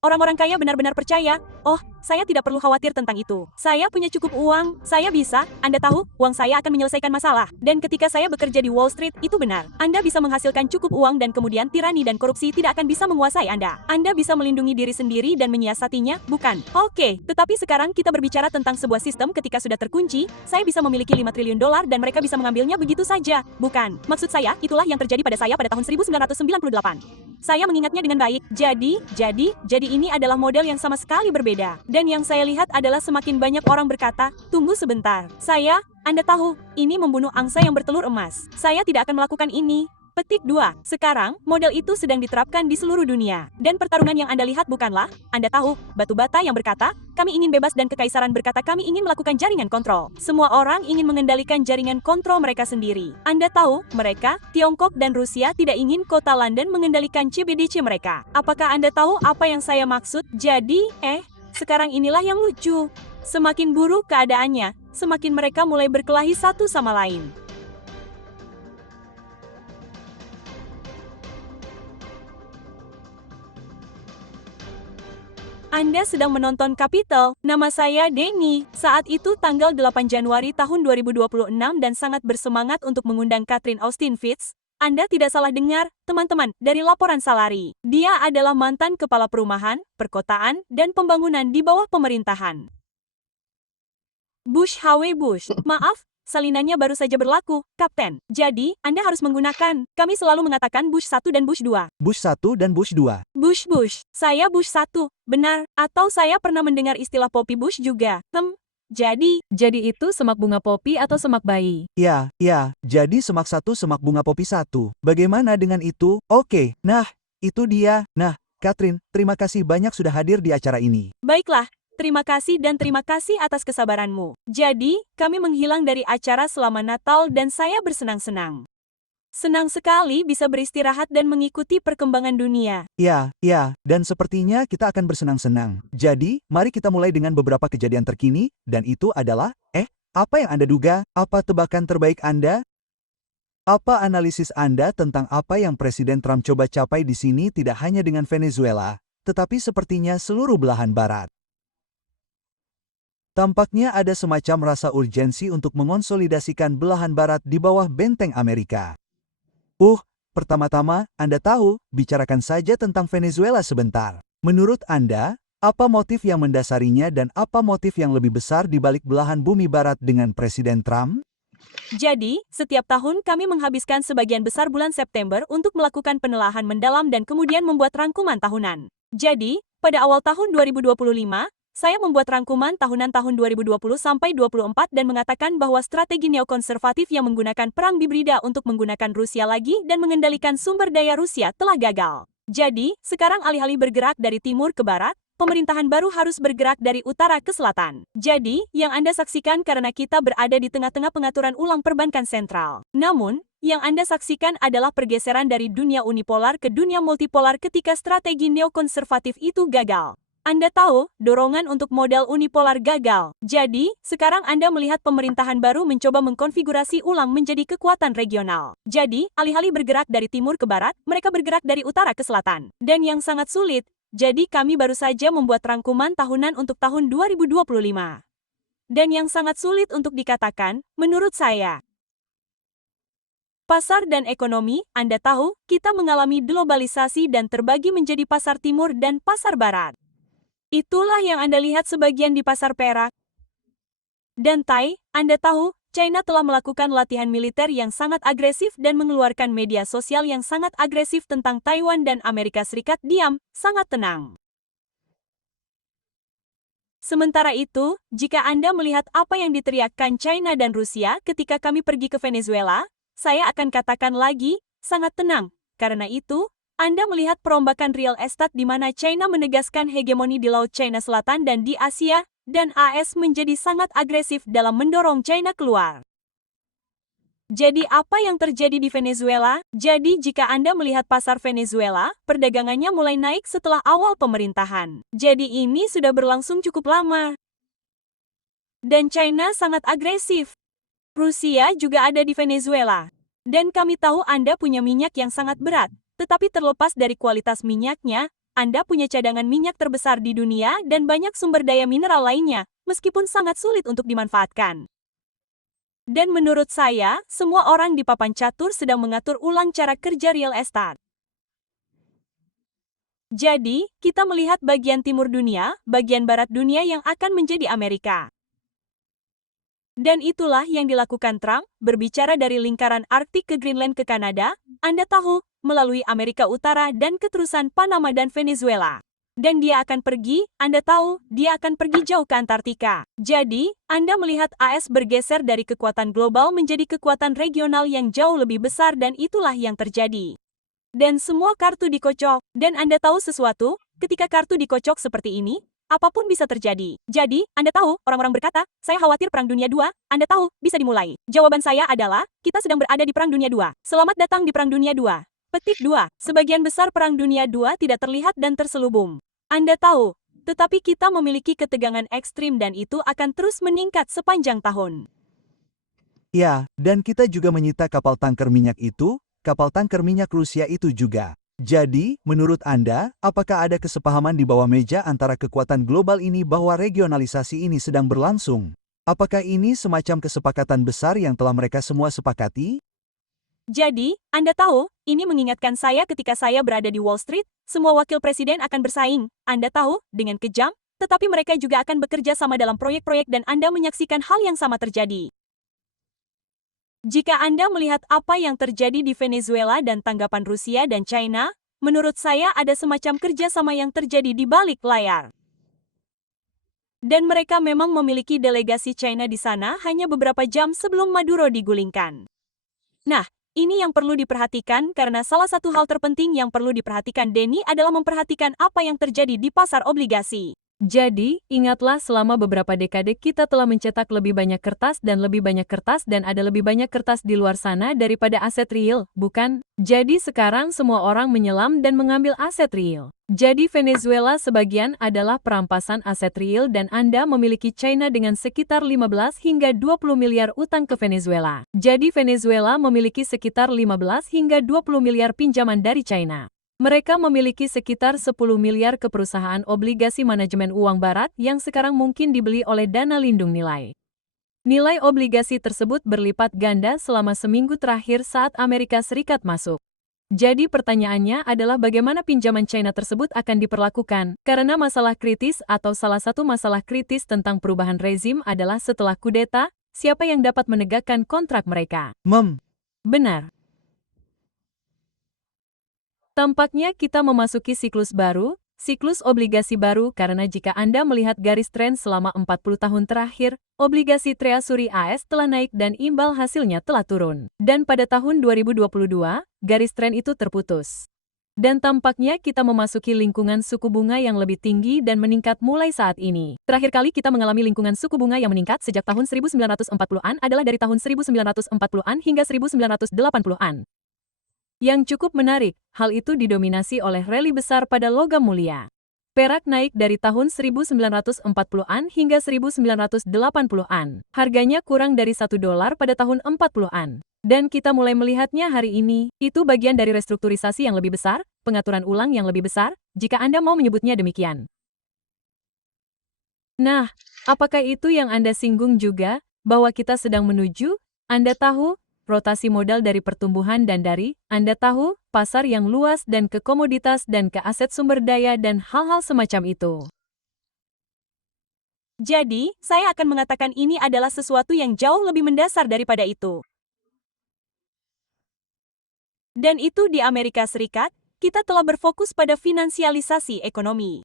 Orang-orang kaya benar-benar percaya, oh, saya tidak perlu khawatir tentang itu. Saya punya cukup uang, saya bisa, Anda tahu, uang saya akan menyelesaikan masalah. Dan ketika saya bekerja di Wall Street, itu benar. Anda bisa menghasilkan cukup uang dan kemudian tirani dan korupsi tidak akan bisa menguasai Anda. Anda bisa melindungi diri sendiri dan menyiasatinya, bukan? Oke, tetapi sekarang kita berbicara tentang sebuah sistem ketika sudah terkunci, saya bisa memiliki 5 triliun dolar dan mereka bisa mengambilnya begitu saja, bukan? Maksud saya, itulah yang terjadi pada saya pada tahun 1998. Saya mengingatnya dengan baik. Jadi ini adalah model yang sama sekali berbeda. Dan yang saya lihat adalah semakin banyak orang berkata, tunggu sebentar. Anda tahu, ini membunuh angsa yang bertelur emas. Saya tidak akan melakukan ini. Petik 2. Sekarang, model itu sedang diterapkan di seluruh dunia. Dan pertarungan yang Anda lihat bukanlah, Anda tahu, batu bata yang berkata, kami ingin bebas dan kekaisaran berkata kami ingin melakukan jaringan kontrol. Semua orang ingin mengendalikan jaringan kontrol mereka sendiri. Anda tahu, mereka, Tiongkok dan Rusia tidak ingin kota London mengendalikan CBDC mereka. Apakah Anda tahu apa yang saya maksud? Jadi, sekarang inilah yang lucu. Semakin buruk keadaannya, semakin mereka mulai berkelahi satu sama lain. Anda sedang menonton Capital, nama saya Denny. Saat itu tanggal 8 Januari tahun 2026 dan sangat bersemangat untuk mengundang Catherine Austin Fitts. Anda tidak salah dengar, teman-teman, dari laporan Salary. Dia adalah mantan kepala perumahan, perkotaan, dan pembangunan di bawah pemerintahan Bush H.W. Bush. Maaf, salinannya baru saja berlaku, Kapten. Jadi, Anda harus menggunakan. Kami selalu mengatakan Bush 1 dan Bush 2. Bush 1 dan Bush 2. Bush. Saya Bush 1, benar. Atau saya pernah mendengar istilah Poppy Bush juga. Jadi itu semak bunga popi atau semak bayi? Ya, jadi semak 1 semak bunga popi 1. Bagaimana dengan itu? Oke, nah, itu dia. Nah, Catherine, terima kasih banyak sudah hadir di acara ini. Baiklah, terima kasih dan terima kasih atas kesabaranmu. Jadi, kami menghilang dari acara selama Natal dan saya bersenang-senang. Senang sekali bisa beristirahat dan mengikuti perkembangan dunia. Ya, dan sepertinya kita akan bersenang-senang. Jadi, mari kita mulai dengan beberapa kejadian terkini, dan itu adalah, apa yang Anda duga? Apa tebakan terbaik Anda? Apa analisis Anda tentang apa yang Presiden Trump coba capai di sini tidak hanya dengan Venezuela, tetapi sepertinya seluruh belahan barat? Tampaknya ada semacam rasa urgensi untuk mengonsolidasikan belahan barat di bawah benteng Amerika. Pertama-tama, Anda tahu, bicarakan saja tentang Venezuela sebentar. Menurut Anda, apa motif yang mendasarinya dan apa motif yang lebih besar di balik belahan bumi barat dengan Presiden Trump? Jadi, setiap tahun kami menghabiskan sebagian besar bulan September untuk melakukan penelaahan mendalam dan kemudian membuat rangkuman tahunan. Jadi, pada awal tahun 2025, saya membuat rangkuman tahunan tahun 2020 sampai 24 dan mengatakan bahwa strategi neokonservatif yang menggunakan perang hibrida untuk menggunakan Rusia lagi dan mengendalikan sumber daya Rusia telah gagal. Jadi, sekarang alih-alih bergerak dari timur ke barat, pemerintahan baru harus bergerak dari utara ke selatan. Jadi, yang Anda saksikan karena kita berada di tengah-tengah pengaturan ulang perbankan sentral. Namun, yang Anda saksikan adalah pergeseran dari dunia unipolar ke dunia multipolar ketika strategi neokonservatif itu gagal. Anda tahu, dorongan untuk modal unipolar gagal. Jadi, sekarang Anda melihat pemerintahan baru mencoba mengkonfigurasi ulang menjadi kekuatan regional. Jadi, alih-alih bergerak dari timur ke barat, mereka bergerak dari utara ke selatan. Dan yang sangat sulit, jadi kami baru saja membuat rangkuman tahunan untuk tahun 2025. Dan yang sangat sulit untuk dikatakan, menurut saya. Pasar dan ekonomi, Anda tahu, kita mengalami globalisasi dan terbagi menjadi pasar timur dan pasar barat. Itulah yang Anda lihat sebagian di pasar perak. Dan Thai, Anda tahu, China telah melakukan latihan militer yang sangat agresif dan mengeluarkan media sosial yang sangat agresif tentang Taiwan dan Amerika Serikat diam, sangat tenang. Sementara itu, jika Anda melihat apa yang diteriakkan China dan Rusia ketika kami pergi ke Venezuela, saya akan katakan lagi, sangat tenang. Karena itu, Anda melihat perombakan real estate di mana China menegaskan hegemoni di Laut China Selatan dan di Asia, dan AS menjadi sangat agresif dalam mendorong China keluar. Jadi apa yang terjadi di Venezuela? Jadi jika Anda melihat pasar Venezuela, perdagangannya mulai naik setelah awal pemerintahan. Jadi ini sudah berlangsung cukup lama. Dan China sangat agresif. Rusia juga ada di Venezuela. Dan kami tahu Anda punya minyak yang sangat berat. Tetapi terlepas dari kualitas minyaknya, Anda punya cadangan minyak terbesar di dunia dan banyak sumber daya mineral lainnya, meskipun sangat sulit untuk dimanfaatkan. Dan menurut saya, semua orang di papan catur sedang mengatur ulang cara kerja real estate. Jadi, kita melihat bagian timur dunia, bagian barat dunia yang akan menjadi Amerika. Dan itulah yang dilakukan Trump, berbicara dari lingkaran Arktik ke Greenland ke Kanada, Anda tahu, melalui Amerika Utara dan keterusan Panama dan Venezuela. Dan dia akan pergi, Anda tahu, dia akan pergi jauh ke Antartika. Jadi, Anda melihat AS bergeser dari kekuatan global menjadi kekuatan regional yang jauh lebih besar dan itulah yang terjadi. Dan semua kartu dikocok. Dan Anda tahu sesuatu, ketika kartu dikocok seperti ini, apapun bisa terjadi. Jadi, Anda tahu, orang-orang berkata, saya khawatir Perang Dunia II, Anda tahu, bisa dimulai. Jawaban saya adalah, kita sedang berada di Perang Dunia II. Selamat datang di Perang Dunia II. Petik 2. Sebagian besar Perang Dunia II tidak terlihat dan terselubung. Anda tahu, tetapi kita memiliki ketegangan ekstrim dan itu akan terus meningkat sepanjang tahun. Ya, dan kita juga menyita kapal tanker minyak itu, kapal tanker minyak Rusia itu juga. Jadi, menurut Anda, apakah ada kesepahaman di bawah meja antara kekuatan global ini bahwa regionalisasi ini sedang berlangsung? Apakah ini semacam kesepakatan besar yang telah mereka semua sepakati? Jadi, Anda tahu, ini mengingatkan saya ketika saya berada di Wall Street, semua wakil presiden akan bersaing, Anda tahu, dengan kejam, tetapi mereka juga akan bekerja sama dalam proyek-proyek dan Anda menyaksikan hal yang sama terjadi. Jika Anda melihat apa yang terjadi di Venezuela dan tanggapan Rusia dan China, menurut saya ada semacam kerjasama yang terjadi di balik layar. Dan mereka memang memiliki delegasi China di sana hanya beberapa jam sebelum Maduro digulingkan. Nah, ini yang perlu diperhatikan karena salah satu hal terpenting yang perlu diperhatikan Denny adalah memperhatikan apa yang terjadi di pasar obligasi. Jadi, ingatlah selama beberapa dekade kita telah mencetak lebih banyak kertas dan ada lebih banyak kertas di luar sana daripada aset real, bukan? Jadi sekarang semua orang menyelam dan mengambil aset real. Jadi Venezuela sebagian adalah perampasan aset real dan Anda memiliki China dengan sekitar 15 hingga 20 miliar utang ke Venezuela. Jadi Venezuela memiliki sekitar 15 hingga 20 miliar pinjaman dari China. Mereka memiliki sekitar 10 miliar ke perusahaan obligasi manajemen uang barat yang sekarang mungkin dibeli oleh dana lindung nilai. Nilai obligasi tersebut berlipat ganda selama seminggu terakhir saat Amerika Serikat masuk. Jadi pertanyaannya adalah bagaimana pinjaman China tersebut akan diperlakukan, karena masalah kritis atau salah satu masalah kritis tentang perubahan rezim adalah setelah kudeta, siapa yang dapat menegakkan kontrak mereka? Benar. Tampaknya kita memasuki siklus baru, siklus obligasi baru karena jika Anda melihat garis tren selama 40 tahun terakhir, obligasi Treasury AS telah naik dan imbal hasilnya telah turun. Dan pada tahun 2022, garis tren itu terputus. Dan tampaknya kita memasuki lingkungan suku bunga yang lebih tinggi dan meningkat mulai saat ini. Terakhir kali kita mengalami lingkungan suku bunga yang meningkat sejak tahun 1940-an adalah dari tahun 1940-an hingga 1980-an. Yang cukup menarik, hal itu didominasi oleh rally besar pada logam mulia. Perak naik dari tahun 1940-an hingga 1980-an. Harganya kurang dari $1 pada tahun 40-an. Dan kita mulai melihatnya hari ini, itu bagian dari restrukturisasi yang lebih besar, pengaturan ulang yang lebih besar, jika Anda mau menyebutnya demikian. Nah, apakah itu yang Anda singgung juga, bahwa kita sedang menuju, Anda tahu, rotasi modal dari pertumbuhan dan dari, Anda tahu, pasar yang luas dan ke komoditas dan ke aset sumber daya dan hal-hal semacam itu. Jadi, saya akan mengatakan ini adalah sesuatu yang jauh lebih mendasar daripada itu. Dan itu di Amerika Serikat, kita telah berfokus pada finansialisasi ekonomi.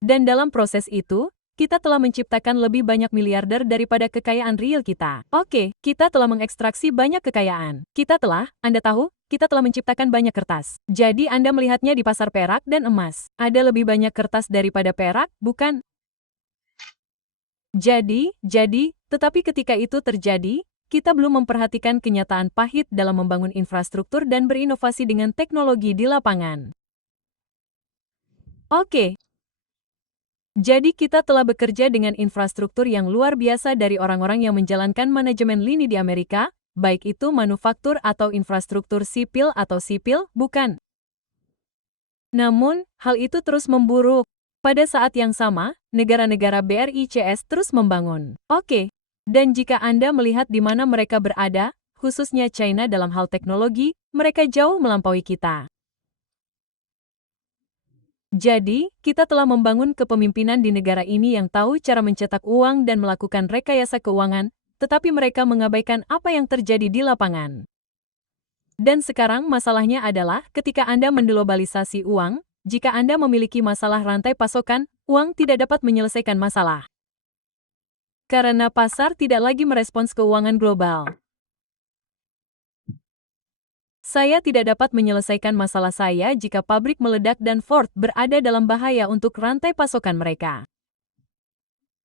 Dan dalam proses itu, kita telah menciptakan lebih banyak miliarder daripada kekayaan real kita. Oke, kita telah mengekstraksi banyak kekayaan. Anda tahu, kita telah menciptakan banyak kertas. Jadi Anda melihatnya di pasar perak dan emas. Ada lebih banyak kertas daripada perak, bukan? Tetapi ketika itu terjadi, kita belum memperhatikan kenyataan pahit dalam membangun infrastruktur dan berinovasi dengan teknologi di lapangan. Oke. Jadi kita telah bekerja dengan infrastruktur yang luar biasa dari orang-orang yang menjalankan manajemen lini di Amerika, baik itu manufaktur atau infrastruktur sipil atau sipil, bukan? Namun, hal itu terus memburuk. Pada saat yang sama, negara-negara BRICS terus membangun. Oke. Dan jika Anda melihat di mana mereka berada, khususnya China dalam hal teknologi, mereka jauh melampaui kita. Jadi, kita telah membangun kepemimpinan di negara ini yang tahu cara mencetak uang dan melakukan rekayasa keuangan, tetapi mereka mengabaikan apa yang terjadi di lapangan. Dan sekarang masalahnya adalah ketika Anda menglobalisasi uang, jika Anda memiliki masalah rantai pasokan, uang tidak dapat menyelesaikan masalah. Karena pasar tidak lagi merespons keuangan global. Saya tidak dapat menyelesaikan masalah saya jika pabrik meledak dan Ford berada dalam bahaya untuk rantai pasokan mereka.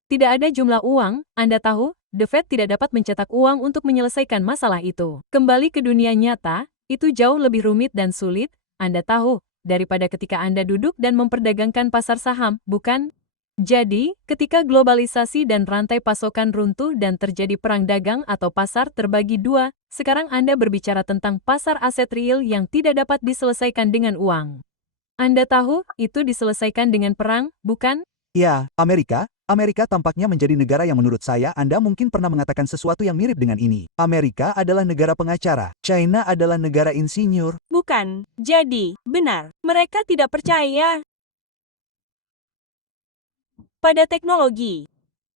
Tidak ada jumlah uang, Anda tahu, The Fed tidak dapat mencetak uang untuk menyelesaikan masalah itu. Kembali ke dunia nyata, itu jauh lebih rumit dan sulit, Anda tahu, daripada ketika Anda duduk dan memperdagangkan pasar saham, bukan? Jadi, ketika globalisasi dan rantai pasokan runtuh dan terjadi perang dagang atau pasar terbagi dua, sekarang Anda berbicara tentang pasar aset real yang tidak dapat diselesaikan dengan uang. Anda tahu, itu diselesaikan dengan perang, bukan? Ya, Amerika tampaknya menjadi negara yang menurut saya Anda mungkin pernah mengatakan sesuatu yang mirip dengan ini. Amerika adalah negara pengacara, China adalah negara insinyur. Bukan. Jadi, benar. Mereka tidak percaya pada teknologi.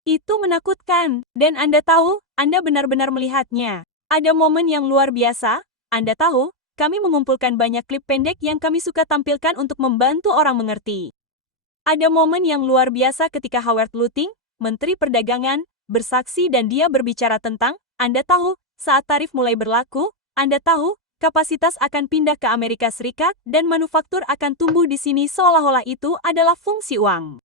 Itu menakutkan. Dan Anda tahu, Anda benar-benar melihatnya. Ada momen yang luar biasa. Anda tahu, kami mengumpulkan banyak klip pendek yang kami suka tampilkan untuk membantu orang mengerti. Ada momen yang luar biasa ketika Howard Lutnick, Menteri Perdagangan, bersaksi dan dia berbicara tentang, Anda tahu, saat tarif mulai berlaku, Anda tahu, kapasitas akan pindah ke Amerika Serikat dan manufaktur akan tumbuh di sini seolah-olah itu adalah fungsi uang.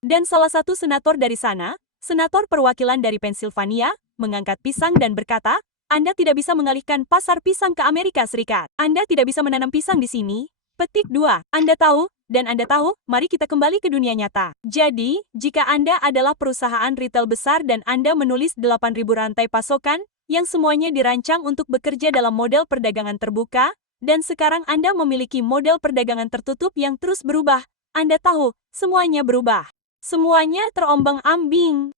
Dan salah satu senator dari sana, senator perwakilan dari Pennsylvania, mengangkat pisang dan berkata, Anda tidak bisa mengalihkan pasar pisang ke Amerika Serikat. Anda tidak bisa menanam pisang di sini. Petik 2. Anda tahu, dan Anda tahu, mari kita kembali ke dunia nyata. Jadi, jika Anda adalah perusahaan retail besar dan Anda menulis 8.000 rantai pasokan, yang semuanya dirancang untuk bekerja dalam model perdagangan terbuka, dan sekarang Anda memiliki model perdagangan tertutup yang terus berubah, Anda tahu, semuanya berubah. Semuanya terombang-ambing.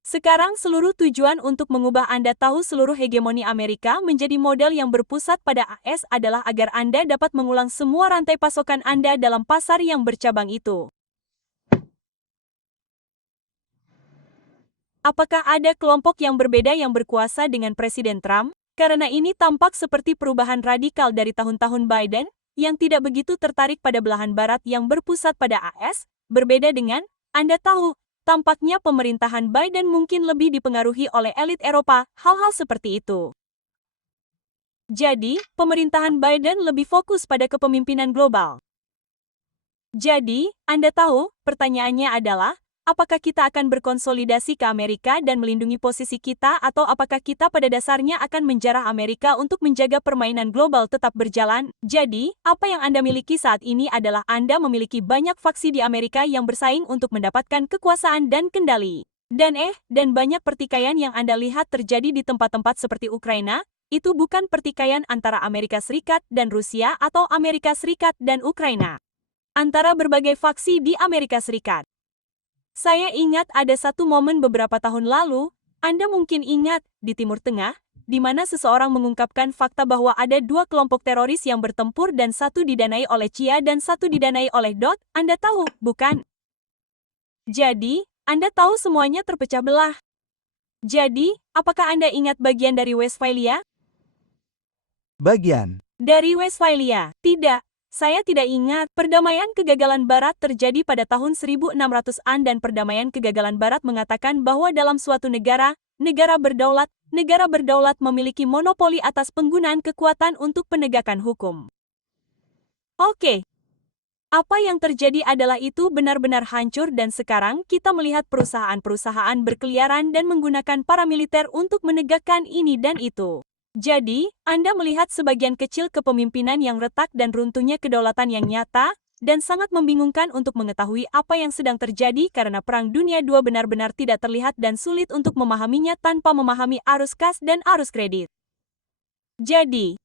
Sekarang seluruh tujuan untuk mengubah Anda tahu seluruh hegemoni Amerika menjadi model yang berpusat pada AS adalah agar Anda dapat mengulang semua rantai pasokan Anda dalam pasar yang bercabang itu. Apakah ada kelompok yang berbeda yang berkuasa dengan Presiden Trump? Karena ini tampak seperti perubahan radikal dari tahun-tahun Biden, yang tidak begitu tertarik pada belahan barat yang berpusat pada AS, berbeda dengan, Anda tahu, tampaknya pemerintahan Biden mungkin lebih dipengaruhi oleh elit Eropa, hal-hal seperti itu. Jadi, pemerintahan Biden lebih fokus pada kepemimpinan global. Jadi, Anda tahu, pertanyaannya adalah, apakah kita akan berkonsolidasi ke Amerika dan melindungi posisi kita atau apakah kita pada dasarnya akan menjarah Amerika untuk menjaga permainan global tetap berjalan? Jadi, apa yang Anda miliki saat ini adalah Anda memiliki banyak faksi di Amerika yang bersaing untuk mendapatkan kekuasaan dan kendali. Dan banyak pertikaian yang Anda lihat terjadi di tempat-tempat seperti Ukraina, itu bukan pertikaian antara Amerika Serikat dan Rusia atau Amerika Serikat dan Ukraina. Antara berbagai faksi di Amerika Serikat. Saya ingat ada satu momen beberapa tahun lalu, Anda mungkin ingat, di Timur Tengah, di mana seseorang mengungkapkan fakta bahwa ada dua kelompok teroris yang bertempur dan satu didanai oleh Chia dan satu didanai oleh Dot, Anda tahu, bukan? Jadi, Anda tahu semuanya terpecah belah. Jadi, apakah Anda ingat bagian dari Westphalia? Bagian. Dari Westphalia, tidak. Saya tidak ingat. Perdamaian kegagalan Barat terjadi pada tahun 1600-an dan perdamaian kegagalan Barat mengatakan bahwa dalam suatu negara berdaulat memiliki monopoli atas penggunaan kekuatan untuk penegakan hukum. Oke. Apa yang terjadi adalah itu benar-benar hancur dan sekarang kita melihat perusahaan-perusahaan berkeliaran dan menggunakan paramiliter untuk menegakkan ini dan itu. Jadi, Anda melihat sebagian kecil kepemimpinan yang retak dan runtuhnya kedaulatan yang nyata, dan sangat membingungkan untuk mengetahui apa yang sedang terjadi karena Perang Dunia II benar-benar tidak terlihat dan sulit untuk memahaminya tanpa memahami arus kas dan arus kredit. Jadi,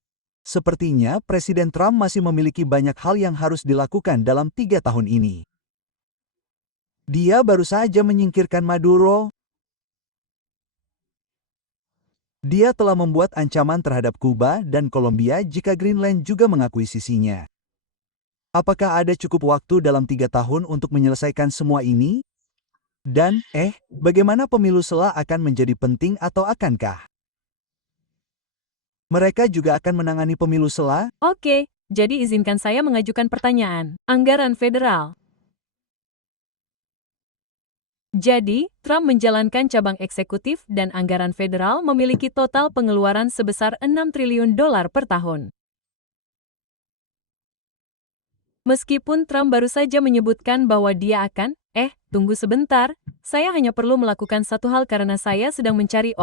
Sepertinya Presiden Trump masih memiliki banyak hal yang harus dilakukan dalam 3 tahun ini. Dia baru saja menyingkirkan Maduro. Dia telah membuat ancaman terhadap Kuba dan Kolombia jika Greenland juga mengakuisisinya. Apakah ada cukup waktu dalam 3 tahun untuk menyelesaikan semua ini? Dan, bagaimana pemilu sela akan menjadi penting atau akankah mereka juga akan menangani pemilu sela? Oke, jadi izinkan saya mengajukan pertanyaan. Anggaran federal. Jadi, Trump menjalankan cabang eksekutif dan anggaran federal memiliki total pengeluaran sebesar 6 triliun dolar per tahun. Meskipun Trump baru saja menyebutkan bahwa dia akan, tunggu sebentar, saya hanya perlu melakukan satu hal karena saya sedang mencari,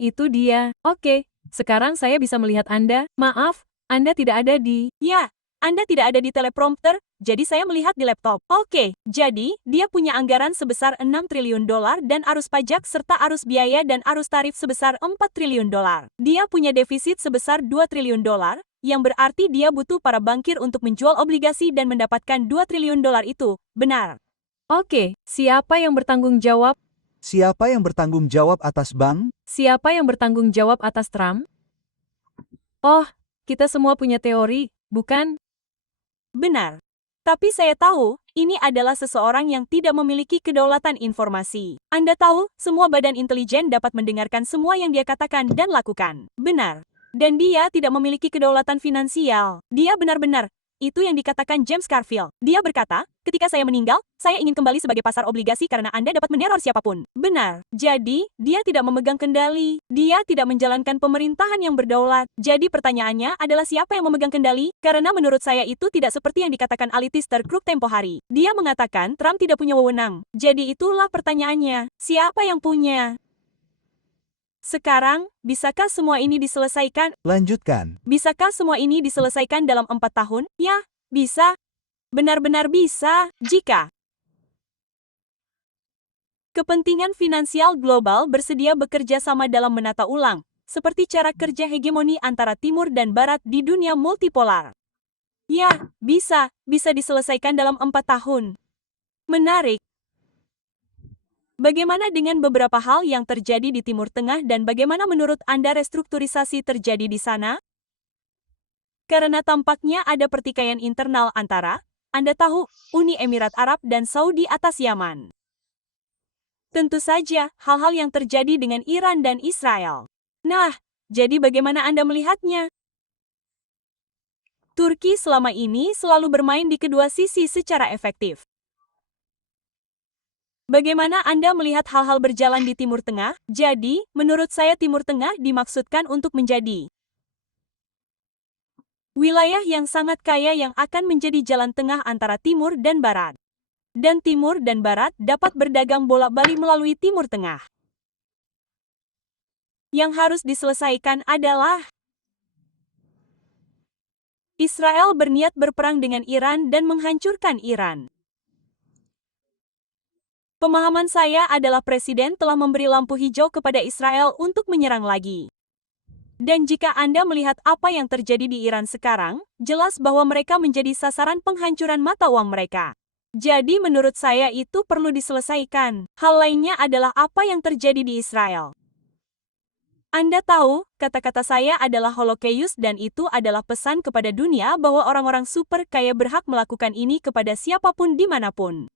itu dia. Oke, sekarang saya bisa melihat Anda. Maaf, Anda tidak ada di... ya, Anda tidak ada di teleprompter, jadi saya melihat di laptop. Oke, jadi dia punya anggaran sebesar 6 triliun dolar dan arus pajak serta arus biaya dan arus tarif sebesar 4 triliun dolar. Dia punya defisit sebesar 2 triliun dolar, yang berarti dia butuh para bankir untuk menjual obligasi dan mendapatkan 2 triliun dolar itu. Benar. Oke, siapa yang bertanggung jawab? Siapa yang bertanggung jawab atas bank? Siapa yang bertanggung jawab atas Trump? Oh, kita semua punya teori, bukan? Benar. Tapi saya tahu, ini adalah seseorang yang tidak memiliki kedaulatan informasi. Anda tahu, semua badan intelijen dapat mendengarkan semua yang dia katakan dan lakukan. Benar. Dan dia tidak memiliki kedaulatan finansial. Dia benar-benar. Itu yang dikatakan James Carville. Dia berkata, ketika saya meninggal, saya ingin kembali sebagai pasar obligasi karena Anda dapat meneror siapapun. Benar. Jadi, dia tidak memegang kendali. Dia tidak menjalankan pemerintahan yang berdaulat. Jadi pertanyaannya adalah siapa yang memegang kendali? Karena menurut saya itu tidak seperti yang dikatakan Alistair Crooks tempo hari. Dia mengatakan Trump tidak punya wewenang. Jadi itulah pertanyaannya. Siapa yang punya? Sekarang, bisakah semua ini diselesaikan? Lanjutkan. Bisakah semua ini diselesaikan dalam 4 tahun? Ya, bisa. Benar-benar bisa, jika kepentingan finansial global bersedia bekerja sama dalam menata ulang, seperti cara kerja hegemoni antara Timur dan Barat di dunia multipolar. Ya, bisa diselesaikan dalam 4 tahun. Menarik. Bagaimana dengan beberapa hal yang terjadi di Timur Tengah dan bagaimana menurut Anda restrukturisasi terjadi di sana? Karena tampaknya ada pertikaian internal antara, Anda tahu, Uni Emirat Arab dan Saudi atas Yaman. Tentu saja, hal-hal yang terjadi dengan Iran dan Israel. Nah, jadi bagaimana Anda melihatnya? Turki selama ini selalu bermain di kedua sisi secara efektif. Bagaimana Anda melihat hal-hal berjalan di Timur Tengah? Jadi, menurut saya Timur Tengah dimaksudkan untuk menjadi wilayah yang sangat kaya yang akan menjadi jalan tengah antara Timur dan Barat. Dan Timur dan Barat dapat berdagang bolak-balik melalui Timur Tengah. Yang harus diselesaikan adalah Israel berniat berperang dengan Iran dan menghancurkan Iran. Pemahaman saya adalah Presiden telah memberi lampu hijau kepada Israel untuk menyerang lagi. Dan jika Anda melihat apa yang terjadi di Iran sekarang, jelas bahwa mereka menjadi sasaran penghancuran mata uang mereka. Jadi menurut saya itu perlu diselesaikan. Hal lainnya adalah apa yang terjadi di Israel. Anda tahu, kata-kata saya adalah Holocaust dan itu adalah pesan kepada dunia bahwa orang-orang super kaya berhak melakukan ini kepada siapapun dimanapun.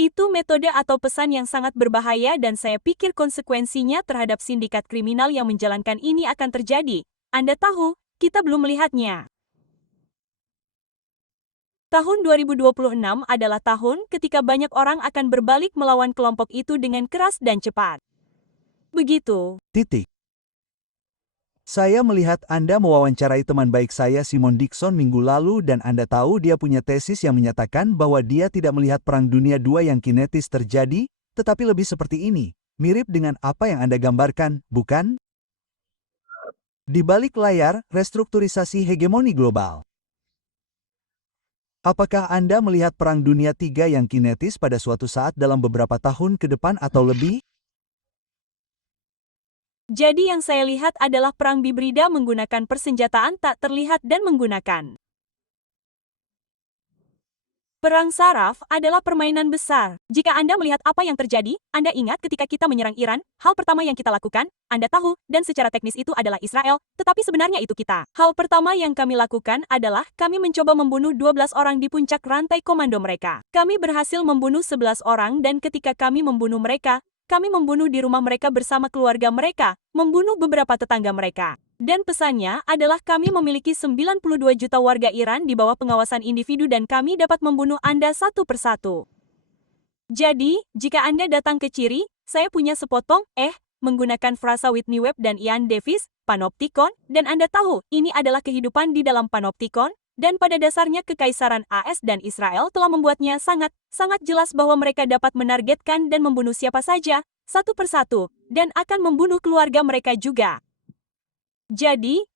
Itu metode atau pesan yang sangat berbahaya dan saya pikir konsekuensinya terhadap sindikat kriminal yang menjalankan ini akan terjadi. Anda tahu, kita belum melihatnya. Tahun 2026 adalah tahun ketika banyak orang akan berbalik melawan kelompok itu dengan keras dan cepat. Begitu. Saya melihat Anda mewawancarai teman baik saya Simon Dixon minggu lalu dan Anda tahu dia punya tesis yang menyatakan bahwa dia tidak melihat Perang Dunia II yang kinetis terjadi, tetapi lebih seperti ini, mirip dengan apa yang Anda gambarkan, bukan? Di balik layar, restrukturisasi hegemoni global. Apakah Anda melihat Perang Dunia III yang kinetis pada suatu saat dalam beberapa tahun ke depan atau lebih? Jadi yang saya lihat adalah perang hibrida menggunakan persenjataan tak terlihat dan menggunakan perang saraf adalah permainan besar. Jika Anda melihat apa yang terjadi, Anda ingat ketika kita menyerang Iran, hal pertama yang kita lakukan, Anda tahu, dan secara teknis itu adalah Israel, tetapi sebenarnya itu kita. Hal pertama yang kami lakukan adalah kami mencoba membunuh 12 orang di puncak rantai komando mereka. Kami berhasil membunuh 11 orang dan ketika kami membunuh mereka, kami membunuh di rumah mereka bersama keluarga mereka, membunuh beberapa tetangga mereka. Dan pesannya adalah kami memiliki 92 juta warga Iran di bawah pengawasan individu dan kami dapat membunuh Anda satu persatu. Jadi, jika Anda datang ke Ciri, saya punya sepotong, menggunakan frasa Whitney Webb dan Ian Davis, Panopticon, dan Anda tahu, ini adalah kehidupan di dalam Panopticon, dan pada dasarnya Kekaisaran AS dan Israel telah membuatnya sangat jelas bahwa mereka dapat menargetkan dan membunuh siapa saja, satu persatu, dan akan membunuh keluarga mereka juga. Jadi,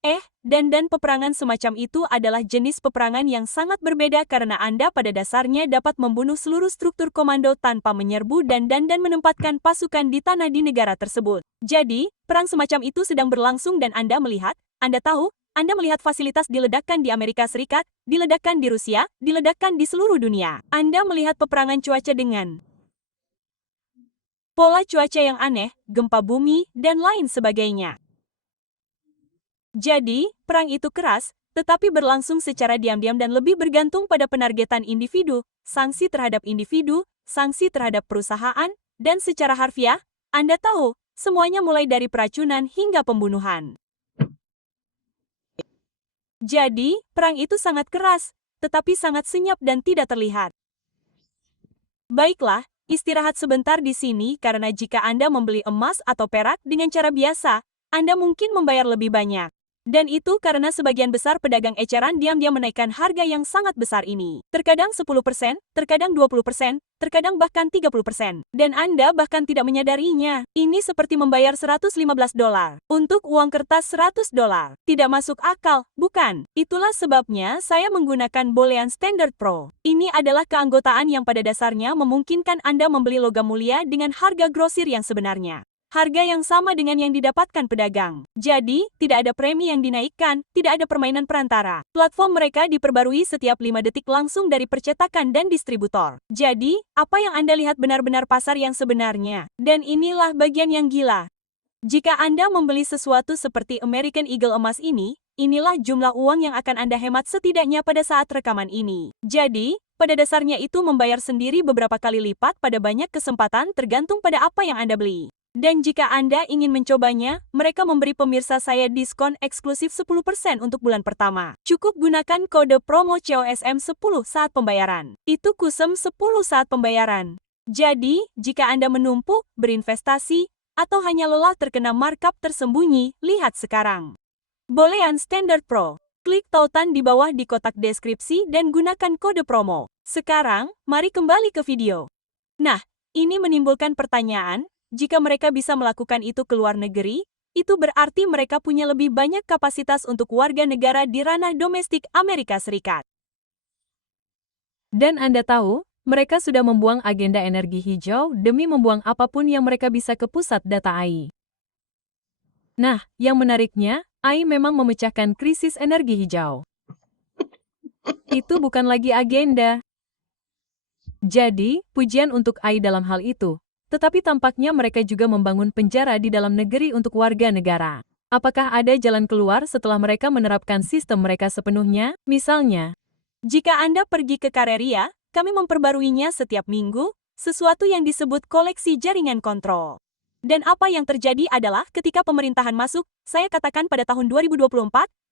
dan peperangan semacam itu adalah jenis peperangan yang sangat berbeda karena Anda pada dasarnya dapat membunuh seluruh struktur komando tanpa menyerbu dan menempatkan pasukan di tanah di negara tersebut. Jadi, perang semacam itu sedang berlangsung dan Anda melihat, Anda tahu, Anda melihat fasilitas diledakkan di Amerika Serikat, diledakkan di Rusia, diledakkan di seluruh dunia. Anda melihat peperangan cuaca dengan pola cuaca yang aneh, gempa bumi, dan lain sebagainya. Jadi, perang itu keras, tetapi berlangsung secara diam-diam dan lebih bergantung pada penargetan individu, sanksi terhadap individu, sanksi terhadap perusahaan, dan secara harfiah, Anda tahu, semuanya mulai dari peracunan hingga pembunuhan. Jadi, perang itu sangat keras, tetapi sangat senyap dan tidak terlihat. Baiklah, istirahat sebentar di sini karena jika Anda membeli emas atau perak dengan cara biasa, Anda mungkin membayar lebih banyak. Dan itu karena sebagian besar pedagang eceran diam-diam menaikkan harga yang sangat besar ini. Terkadang 10%, terkadang 20%, terkadang bahkan 30%. Dan Anda bahkan tidak menyadarinya. Ini seperti membayar $115 untuk uang kertas $100. Tidak masuk akal, bukan? Itulah sebabnya saya menggunakan Boolean Standard Pro. Ini adalah keanggotaan yang pada dasarnya memungkinkan Anda membeli logam mulia dengan harga grosir yang sebenarnya. Harga yang sama dengan yang didapatkan pedagang. Jadi, tidak ada premi yang dinaikkan, tidak ada permainan perantara. Platform mereka diperbarui setiap 5 detik langsung dari percetakan dan distributor. Jadi, apa yang Anda lihat benar-benar pasar yang sebenarnya. Dan inilah bagian yang gila. Jika Anda membeli sesuatu seperti American Eagle emas ini, inilah jumlah uang yang akan Anda hemat setidaknya pada saat rekaman ini. Jadi, pada dasarnya itu membayar sendiri beberapa kali lipat pada banyak kesempatan tergantung pada apa yang Anda beli. Dan jika Anda ingin mencobanya, mereka memberi pemirsa saya diskon eksklusif 10% untuk bulan pertama. Cukup gunakan kode promo COSM 10 saat pembayaran. Itu kusem 10 saat pembayaran. Jadi, jika Anda menumpuk, berinvestasi, atau hanya lelah terkena markup tersembunyi, lihat sekarang. Boolean Standard Pro. Klik tautan di bawah di kotak deskripsi dan gunakan kode promo. Sekarang, mari kembali ke video. Nah, ini menimbulkan pertanyaan, jika mereka bisa melakukan itu ke luar negeri, itu berarti mereka punya lebih banyak kapasitas untuk warga negara di ranah domestik Amerika Serikat. Dan Anda tahu, mereka sudah membuang agenda energi hijau demi membuang apapun yang mereka bisa ke pusat data AI. Nah, yang menariknya, AI memang memecahkan krisis energi hijau. Itu bukan lagi agenda. Jadi, pujian untuk AI dalam hal itu. Tetapi tampaknya mereka juga membangun penjara di dalam negeri untuk warga negara. Apakah ada jalan keluar setelah mereka menerapkan sistem mereka sepenuhnya? Misalnya, jika Anda pergi ke Kareria, kami memperbaruinya setiap minggu, sesuatu yang disebut koleksi jaringan kontrol. Dan apa yang terjadi adalah ketika pemerintahan masuk, saya katakan pada tahun 2024,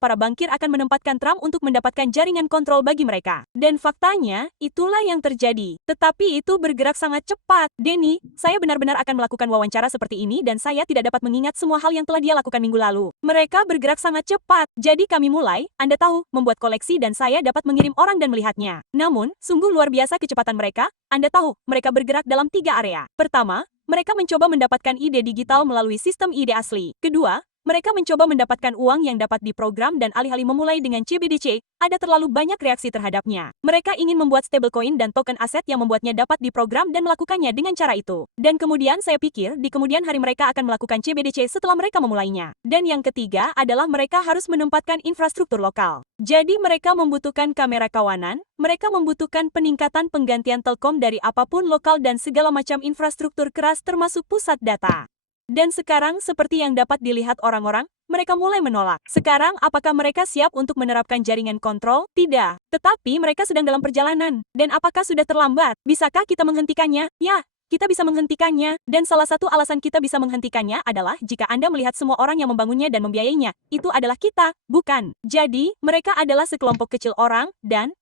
para bankir akan menempatkan Trump untuk mendapatkan jaringan kontrol bagi mereka. Dan faktanya, itulah yang terjadi. Tetapi itu bergerak sangat cepat. Denny, saya benar-benar akan melakukan wawancara seperti ini dan saya tidak dapat mengingat semua hal yang telah dia lakukan minggu lalu. Mereka bergerak sangat cepat. Jadi kami mulai, Anda tahu, membuat koleksi dan saya dapat mengirim orang dan melihatnya. Namun, sungguh luar biasa kecepatan mereka. Anda tahu, mereka bergerak dalam 3 area. Pertama, mereka mencoba mendapatkan ide digital melalui sistem ide asli. Kedua, Mereka mencoba mendapatkan uang yang dapat diprogram dan alih-alih memulai dengan CBDC, ada terlalu banyak reaksi terhadapnya. Mereka ingin membuat stablecoin dan token aset yang membuatnya dapat diprogram dan melakukannya dengan cara itu. Dan kemudian saya pikir di kemudian hari mereka akan melakukan CBDC setelah mereka memulainya. Dan yang ketiga adalah mereka harus menempatkan infrastruktur lokal. Jadi mereka membutuhkan kamera kawanan, mereka membutuhkan peningkatan penggantian telkom dari apapun lokal dan segala macam infrastruktur keras termasuk pusat data. Dan sekarang seperti yang dapat dilihat orang-orang, mereka mulai menolak. Sekarang apakah mereka siap untuk menerapkan jaringan kontrol? Tidak. Tetapi mereka sedang dalam perjalanan. Dan apakah sudah terlambat? Bisakah kita menghentikannya? Ya, kita bisa menghentikannya. Dan salah satu alasan kita bisa menghentikannya adalah jika Anda melihat semua orang yang membangunnya dan membiayainya. Itu adalah kita, bukan. Jadi, mereka adalah sekelompok kecil orang dan,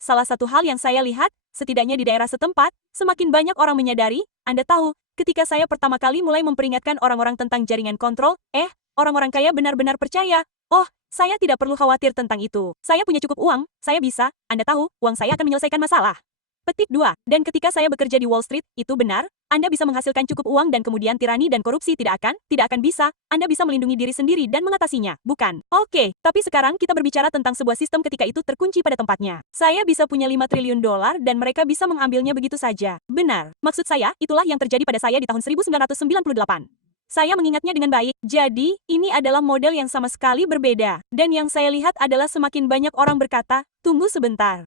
salah satu hal yang saya lihat, setidaknya di daerah setempat, semakin banyak orang menyadari, Anda tahu, ketika saya pertama kali mulai memperingatkan orang-orang tentang jaringan kontrol, orang-orang kaya benar-benar percaya. Oh, saya tidak perlu khawatir tentang itu. Saya punya cukup uang, saya bisa, Anda tahu, uang saya akan menyelesaikan masalah. Petik 2. Dan ketika saya bekerja di Wall Street, itu benar, Anda bisa menghasilkan cukup uang dan kemudian tirani dan korupsi tidak akan bisa, Anda bisa melindungi diri sendiri dan mengatasinya, bukan? Oke, tapi sekarang kita berbicara tentang sebuah sistem ketika itu terkunci pada tempatnya. Saya bisa punya 5 triliun dolar dan mereka bisa mengambilnya begitu saja. Benar. Maksud saya, itulah yang terjadi pada saya di tahun 1998. Saya mengingatnya dengan baik. Jadi, ini adalah model yang sama sekali berbeda. Dan yang saya lihat adalah semakin banyak orang berkata, tunggu sebentar.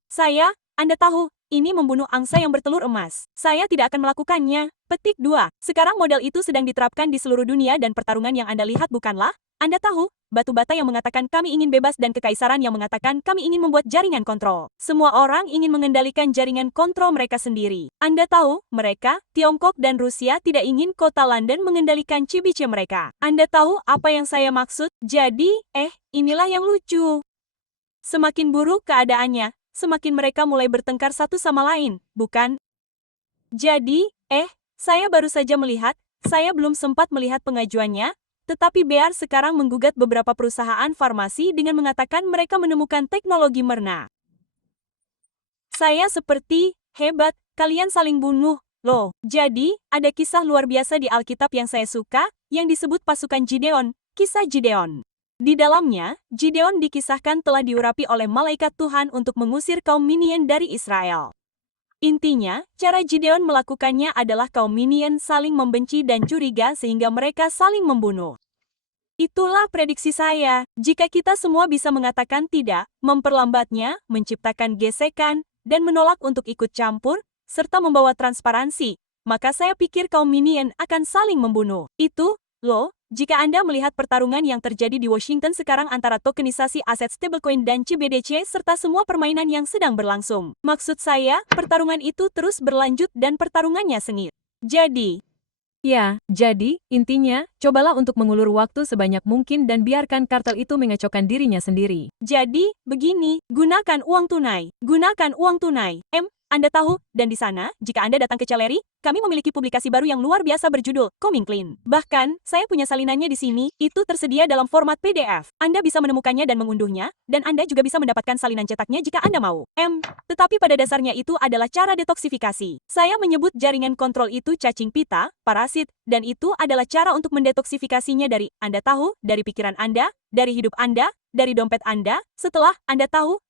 Anda tahu, ini membunuh angsa yang bertelur emas. Saya tidak akan melakukannya. Petik 2. Sekarang model itu sedang diterapkan di seluruh dunia dan pertarungan yang Anda lihat bukanlah? Anda tahu, batu bata yang mengatakan kami ingin bebas dan kekaisaran yang mengatakan kami ingin membuat jaringan kontrol. Semua orang ingin mengendalikan jaringan kontrol mereka sendiri. Anda tahu, mereka, Tiongkok dan Rusia tidak ingin kota London mengendalikan CBDC mereka. Anda tahu apa yang saya maksud? Jadi, inilah yang lucu. Semakin buruk keadaannya, semakin mereka mulai bertengkar satu sama lain, bukan? Jadi, saya baru saja melihat, saya belum sempat melihat pengajuannya, tetapi Bear sekarang menggugat beberapa perusahaan farmasi dengan mengatakan mereka menemukan teknologi mRNA. Saya seperti, hebat, kalian saling bunuh, loh. Jadi, ada kisah luar biasa di Alkitab yang saya suka, yang disebut pasukan Gideon, kisah Gideon. Di dalamnya, Gideon dikisahkan telah diurapi oleh malaikat Tuhan untuk mengusir kaum Midian dari Israel. Intinya, cara Gideon melakukannya adalah kaum Midian saling membenci dan curiga sehingga mereka saling membunuh. Itulah prediksi saya. Jika kita semua bisa mengatakan tidak, memperlambatnya, menciptakan gesekan, dan menolak untuk ikut campur, serta membawa transparansi, maka saya pikir kaum Midian akan saling membunuh. Itu, loh. Jika Anda melihat pertarungan yang terjadi di Washington sekarang antara tokenisasi aset stablecoin dan CBDC serta semua permainan yang sedang berlangsung. Maksud saya, pertarungan itu terus berlanjut dan pertarungannya sengit. Jadi, intinya, cobalah untuk mengulur waktu sebanyak mungkin dan biarkan kartel itu mengecokkan dirinya sendiri. Jadi, begini, gunakan uang tunai. Gunakan uang tunai. Anda tahu, dan di sana, jika Anda datang ke Celeri, kami memiliki publikasi baru yang luar biasa berjudul Coming Clean. Bahkan, saya punya salinannya di sini, itu tersedia dalam format PDF. Anda bisa menemukannya dan mengunduhnya, dan Anda juga bisa mendapatkan salinan cetaknya jika Anda mau. Tetapi pada dasarnya itu adalah cara detoksifikasi. Saya menyebut jaringan kontrol itu cacing pita, parasit, dan itu adalah cara untuk mendetoksifikasinya dari, Anda tahu, dari pikiran Anda, dari hidup Anda, dari dompet Anda, setelah Anda tahu,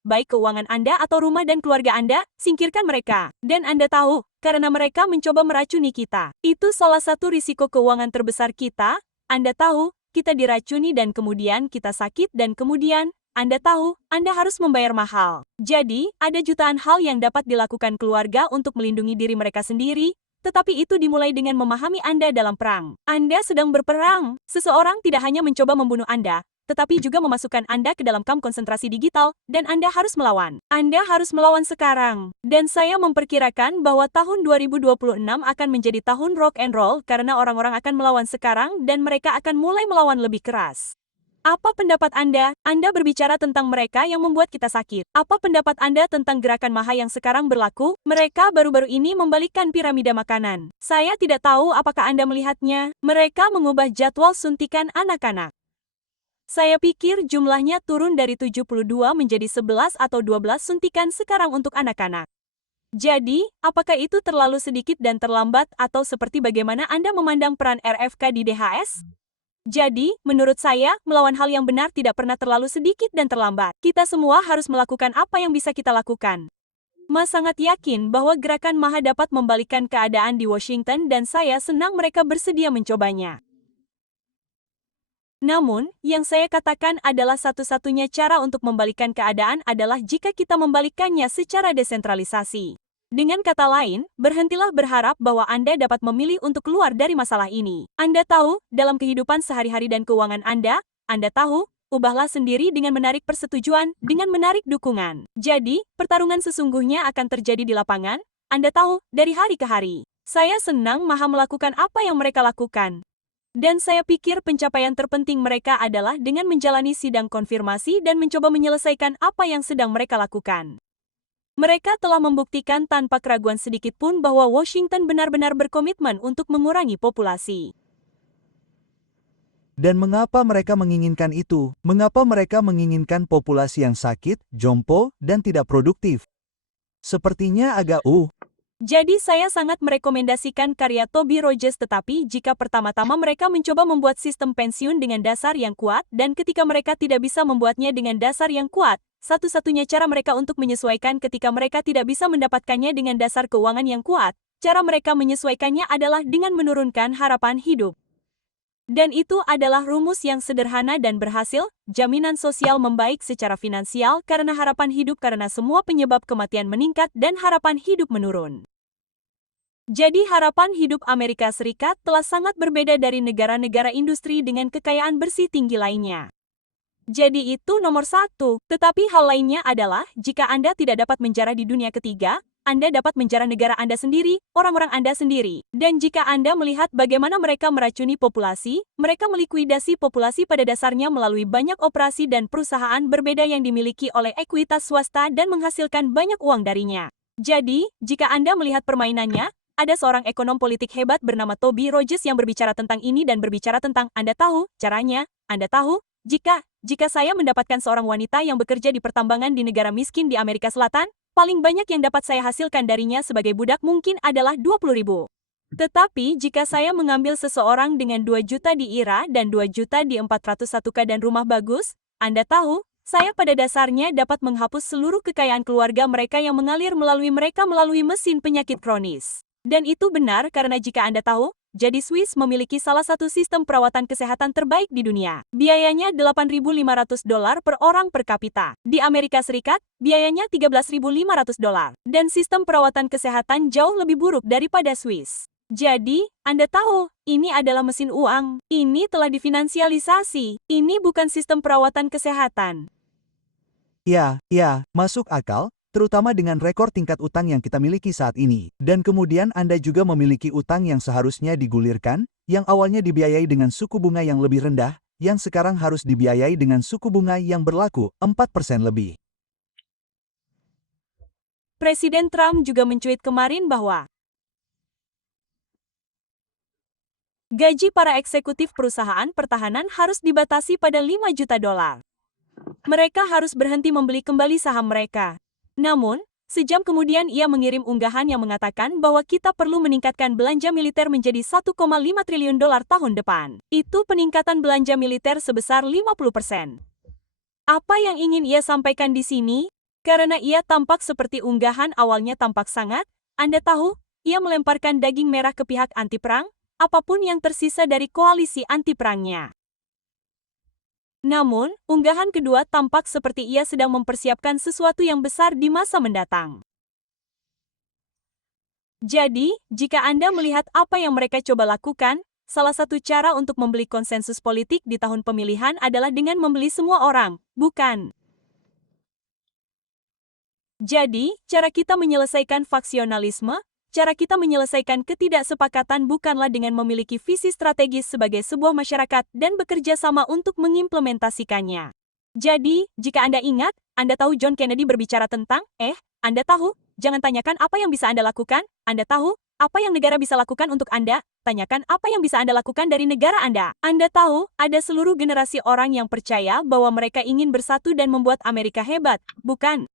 baik keuangan Anda atau rumah dan keluarga Anda, singkirkan mereka. Dan Anda tahu, karena mereka mencoba meracuni kita. Itu salah satu risiko keuangan terbesar kita. Anda tahu, kita diracuni dan kemudian kita sakit dan kemudian, Anda tahu, Anda harus membayar mahal. Jadi, ada jutaan hal yang dapat dilakukan keluarga untuk melindungi diri mereka sendiri, tetapi itu dimulai dengan memahami Anda dalam perang. Anda sedang berperang. Seseorang tidak hanya mencoba membunuh Anda, tetapi juga memasukkan Anda ke dalam kamp konsentrasi digital, dan Anda harus melawan. Anda harus melawan sekarang. Dan saya memperkirakan bahwa tahun 2026 akan menjadi tahun rock and roll karena orang-orang akan melawan sekarang dan mereka akan mulai melawan lebih keras. Apa pendapat Anda? Anda berbicara tentang mereka yang membuat kita sakit. Apa pendapat Anda tentang gerakan Maha yang sekarang berlaku? Mereka baru-baru ini membalikkan piramida makanan. Saya tidak tahu apakah Anda melihatnya. Mereka mengubah jadwal suntikan anak-anak. Saya pikir jumlahnya turun dari 72 menjadi 11 atau 12 suntikan sekarang untuk anak-anak. Jadi, apakah itu terlalu sedikit dan terlambat atau seperti bagaimana Anda memandang peran RFK di DHS? Jadi, menurut saya, melawan hal yang benar tidak pernah terlalu sedikit dan terlambat. Kita semua harus melakukan apa yang bisa kita lakukan. Ma sangat yakin bahwa gerakan MAHA dapat membalikkan keadaan di Washington dan saya senang mereka bersedia mencobanya. Namun, yang saya katakan adalah satu-satunya cara untuk membalikkan keadaan adalah jika kita membalikkannya secara desentralisasi. Dengan kata lain, berhentilah berharap bahwa Anda dapat memilih untuk keluar dari masalah ini. Anda tahu, dalam kehidupan sehari-hari dan keuangan Anda tahu, ubahlah sendiri dengan menarik persetujuan, dengan menarik dukungan. Jadi, pertarungan sesungguhnya akan terjadi di lapangan, Anda tahu, dari hari ke hari. Saya senang MAHA melakukan apa yang mereka lakukan. Dan saya pikir pencapaian terpenting mereka adalah dengan menjalani sidang konfirmasi dan mencoba menyelesaikan apa yang sedang mereka lakukan. Mereka telah membuktikan tanpa keraguan sedikit pun bahwa Washington benar-benar berkomitmen untuk mengurangi populasi. Dan mengapa mereka menginginkan itu? Mengapa mereka menginginkan populasi yang sakit, jompo, dan tidak produktif? Sepertinya agak Jadi saya sangat merekomendasikan karya Toby Rogers, tetapi jika pertama-tama mereka mencoba membuat sistem pensiun dengan dasar yang kuat dan ketika mereka tidak bisa membuatnya dengan dasar yang kuat, satu-satunya cara mereka untuk menyesuaikan ketika mereka tidak bisa mendapatkannya dengan dasar keuangan yang kuat, cara mereka menyesuaikannya adalah dengan menurunkan harapan hidup. Dan itu adalah rumus yang sederhana dan berhasil, jaminan sosial membaik secara finansial karena harapan hidup karena semua penyebab kematian meningkat dan harapan hidup menurun. Jadi harapan hidup Amerika Serikat telah sangat berbeda dari negara-negara industri dengan kekayaan bersih tinggi lainnya. Jadi itu nomor satu, tetapi hal lainnya adalah jika Anda tidak dapat menjarah di dunia ketiga, Anda dapat menjarah negara Anda sendiri, orang-orang Anda sendiri. Dan jika Anda melihat bagaimana mereka meracuni populasi, mereka melikuidasi populasi pada dasarnya melalui banyak operasi dan perusahaan berbeda yang dimiliki oleh ekuitas swasta dan menghasilkan banyak uang darinya. Jadi, jika Anda melihat permainannya, ada seorang ekonom politik hebat bernama Toby Rogers yang berbicara tentang ini dan berbicara tentang Anda tahu caranya, Anda tahu, jika saya mendapatkan seorang wanita yang bekerja di pertambangan di negara miskin di Amerika Selatan, paling banyak yang dapat saya hasilkan darinya sebagai budak mungkin adalah 20.000. Tetapi jika saya mengambil seseorang dengan 2 juta di IRA dan 2 juta di 401k dan rumah bagus, Anda tahu, saya pada dasarnya dapat menghapus seluruh kekayaan keluarga mereka yang mengalir melalui mereka melalui mesin penyakit kronis. Dan itu benar karena jika Anda tahu, jadi Swiss memiliki salah satu sistem perawatan kesehatan terbaik di dunia. Biayanya $8.500 per orang per kapita. Di Amerika Serikat, biayanya $13.500. Dan sistem perawatan kesehatan jauh lebih buruk daripada Swiss. Jadi, Anda tahu, ini adalah mesin uang. Ini telah difinansialisasi. Ini bukan sistem perawatan kesehatan. Ya, masuk akal, terutama dengan rekor tingkat utang yang kita miliki saat ini. Dan kemudian Anda juga memiliki utang yang seharusnya digulirkan, yang awalnya dibiayai dengan suku bunga yang lebih rendah, yang sekarang harus dibiayai dengan suku bunga yang berlaku 4% lebih. Presiden Trump juga mencuit kemarin bahwa gaji para eksekutif perusahaan pertahanan harus dibatasi pada $5 juta. Mereka harus berhenti membeli kembali saham mereka. Namun, sejam kemudian ia mengirim unggahan yang mengatakan bahwa kita perlu meningkatkan belanja militer menjadi $1,5 triliun tahun depan. Itu peningkatan belanja militer sebesar 50%. Apa yang ingin ia sampaikan di sini? Karena ia tampak seperti unggahan awalnya tampak sangat, Anda tahu, ia melemparkan daging merah ke pihak anti-perang, apapun yang tersisa dari koalisi anti-perangnya. Namun, unggahan kedua tampak seperti ia sedang mempersiapkan sesuatu yang besar di masa mendatang. Jadi, jika Anda melihat apa yang mereka coba lakukan, salah satu cara untuk membeli konsensus politik di tahun pemilihan adalah dengan membeli semua orang, bukan? Jadi, cara kita menyelesaikan faksionalisme, cara kita menyelesaikan ketidaksepakatan bukanlah dengan memiliki visi strategis sebagai sebuah masyarakat dan bekerja sama untuk mengimplementasikannya. Jadi, jika Anda ingat, Anda tahu John Kennedy berbicara tentang, Anda tahu, jangan tanyakan apa yang bisa Anda lakukan, Anda tahu, apa yang negara bisa lakukan untuk Anda, tanyakan apa yang bisa Anda lakukan dari negara Anda. Anda tahu, ada seluruh generasi orang yang percaya bahwa mereka ingin bersatu dan membuat Amerika hebat, bukan?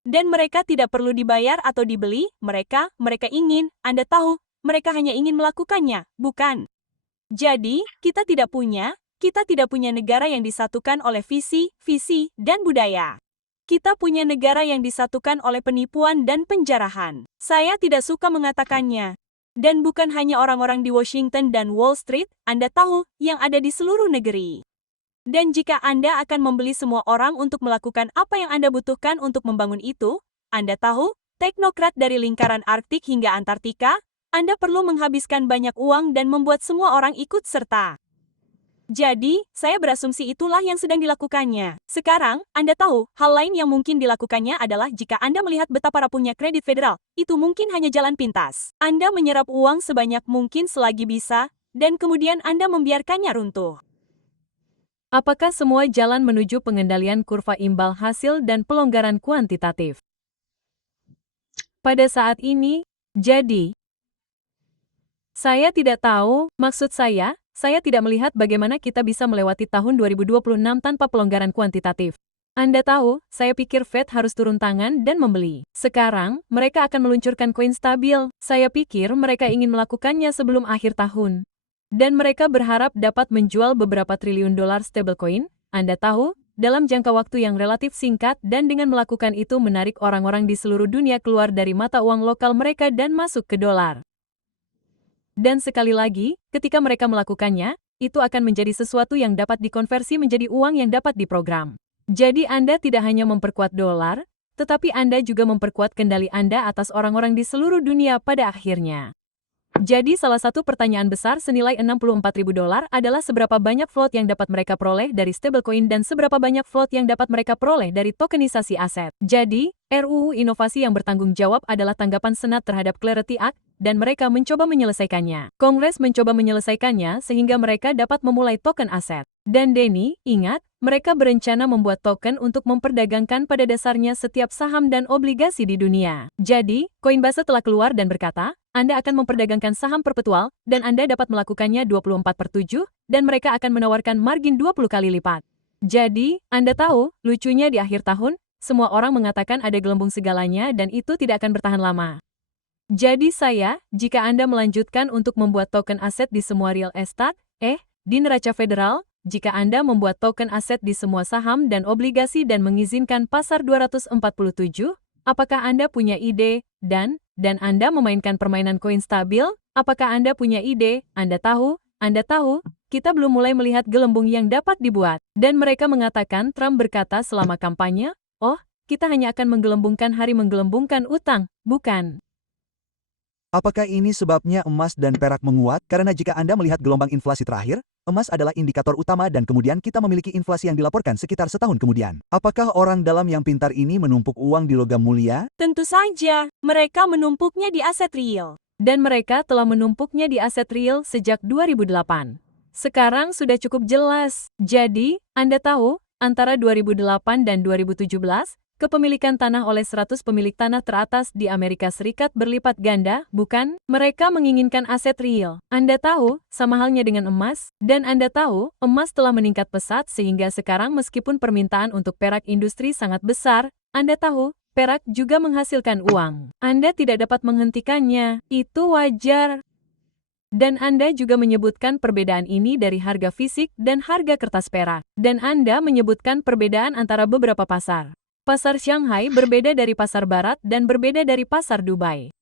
Dan mereka tidak perlu dibayar atau dibeli, mereka ingin, Anda tahu, mereka hanya ingin melakukannya, bukan? Jadi, kita tidak punya, Kita tidak punya negara yang disatukan oleh visi, dan budaya. Kita punya negara yang disatukan oleh penipuan dan penjarahan. Saya tidak suka mengatakannya. Dan bukan hanya orang-orang di Washington dan Wall Street, Anda tahu, yang ada di seluruh negeri. Dan jika Anda akan membeli semua orang untuk melakukan apa yang Anda butuhkan untuk membangun itu, Anda tahu, teknokrat dari lingkaran Arktik hingga Antartika, Anda perlu menghabiskan banyak uang dan membuat semua orang ikut serta. Jadi, saya berasumsi itulah yang sedang dilakukannya. Sekarang, Anda tahu, hal lain yang mungkin dilakukannya adalah jika Anda melihat betapa rapuhnya kredit federal, itu mungkin hanya jalan pintas. Anda menyerap uang sebanyak mungkin selagi bisa, dan kemudian Anda membiarkannya runtuh. Apakah semua jalan menuju pengendalian kurva imbal hasil dan pelonggaran kuantitatif? Pada saat ini, jadi, saya tidak tahu, maksud saya tidak melihat bagaimana kita bisa melewati tahun 2026 tanpa pelonggaran kuantitatif. Anda tahu, saya pikir Fed harus turun tangan dan membeli. Sekarang, mereka akan meluncurkan koin stabil. Saya pikir mereka ingin melakukannya sebelum akhir tahun. Dan mereka berharap dapat menjual beberapa triliun dolar stablecoin. Anda tahu, dalam jangka waktu yang relatif singkat dan dengan melakukan itu menarik orang-orang di seluruh dunia keluar dari mata uang lokal mereka dan masuk ke dolar. Dan sekali lagi, ketika mereka melakukannya, itu akan menjadi sesuatu yang dapat dikonversi menjadi uang yang dapat diprogram. Jadi Anda tidak hanya memperkuat dolar, tetapi Anda juga memperkuat kendali Anda atas orang-orang di seluruh dunia pada akhirnya. Jadi salah satu pertanyaan besar senilai 64.000 dolar adalah seberapa banyak float yang dapat mereka peroleh dari stablecoin dan seberapa banyak float yang dapat mereka peroleh dari tokenisasi aset. Jadi, RUU Inovasi yang bertanggung jawab adalah tanggapan Senat terhadap Clarity Act, dan mereka mencoba menyelesaikannya. Kongres mencoba menyelesaikannya sehingga mereka dapat memulai token aset. Dan Denny, ingat, mereka berencana membuat token untuk memperdagangkan pada dasarnya setiap saham dan obligasi di dunia. Jadi, Coinbase telah keluar dan berkata, Anda akan memperdagangkan saham perpetual, dan Anda dapat melakukannya 24/7, dan mereka akan menawarkan margin 20 kali lipat. Jadi, Anda tahu, lucunya di akhir tahun, semua orang mengatakan ada gelembung segalanya dan itu tidak akan bertahan lama. Jadi jika Anda melanjutkan untuk membuat token aset di semua real estate, di neraca federal, jika Anda membuat token aset di semua saham dan obligasi dan mengizinkan pasar 247, apakah Anda punya ide, dan Anda memainkan permainan koin stabil, apakah Anda punya ide, Anda tahu, kita belum mulai melihat gelembung yang dapat dibuat. Dan mereka mengatakan Trump berkata selama kampanye, kita hanya akan menggelembungkan utang, bukan? Apakah ini sebabnya emas dan perak menguat? Karena jika Anda melihat gelombang inflasi terakhir, emas adalah indikator utama dan kemudian kita memiliki inflasi yang dilaporkan sekitar setahun kemudian. Apakah orang dalam yang pintar ini menumpuk uang di logam mulia? Tentu saja, mereka menumpuknya di aset real. Dan mereka telah menumpuknya di aset real sejak 2008. Sekarang sudah cukup jelas. Jadi, Anda tahu, antara 2008 dan 2017, kepemilikan tanah oleh 100 pemilik tanah teratas di Amerika Serikat berlipat ganda, bukan? Mereka menginginkan aset real. Anda tahu, sama halnya dengan emas, dan Anda tahu, emas telah meningkat pesat sehingga sekarang meskipun permintaan untuk perak industri sangat besar, Anda tahu, perak juga menghasilkan uang. Anda tidak dapat menghentikannya, itu wajar. Dan Anda juga menyebutkan perbedaan ini dari harga fisik dan harga kertas perak. Dan Anda menyebutkan perbedaan antara beberapa pasar. Pasar Shanghai berbeda dari pasar barat dan berbeda dari pasar Dubai.